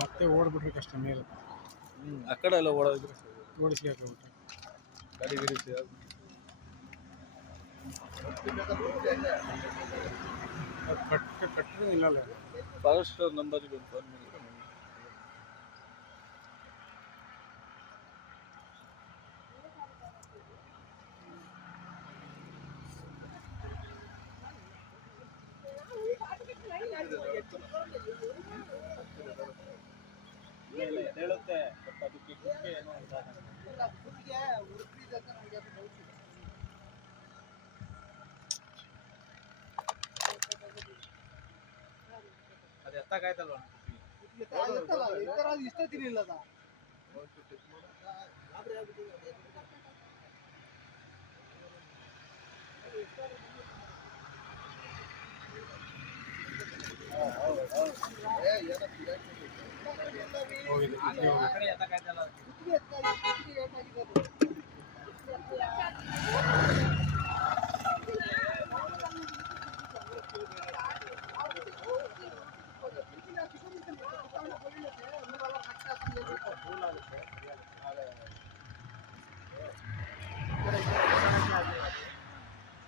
ಮತ್ತೆ ಓಡ್ಬಿಟ್ರೆ ಕಷ್ಟ ಮೇಲೆ. ಆ ಕಡೆ ಎಲ್ಲ ಓಡೋದಿದ್ರೆ ಓಡಿಸಿ ಹಾಕೋಬಿಟ್ರೆ ಗಾಡಿ ಗಿಡಿಸಿ ಅದು ಕಟ್ಟ ಕಟ್ಟರೆ ನಿಲ್ಲಲ್ಲ ಫಾರೆಸ್ಟ್ ನಂಬರ್ ಫೋನ್ ಮಾಡಿದ್ರೆ ಹೇಳುತ್ತೆ ಅದಕ್ಕೆ ಗುಕ್ಕೆ ಏನೋ ಇದಾಗಲ್ಲ. ಅದು ಎತ್ತಾಗಾಯ್ತಲ್ವ ಹೋಗಿದೆ ಆ ಕಡೆ ಎತ್ತಾಗಾಯ್ತಲ್ಲ ಎತ್ತಾಗಿ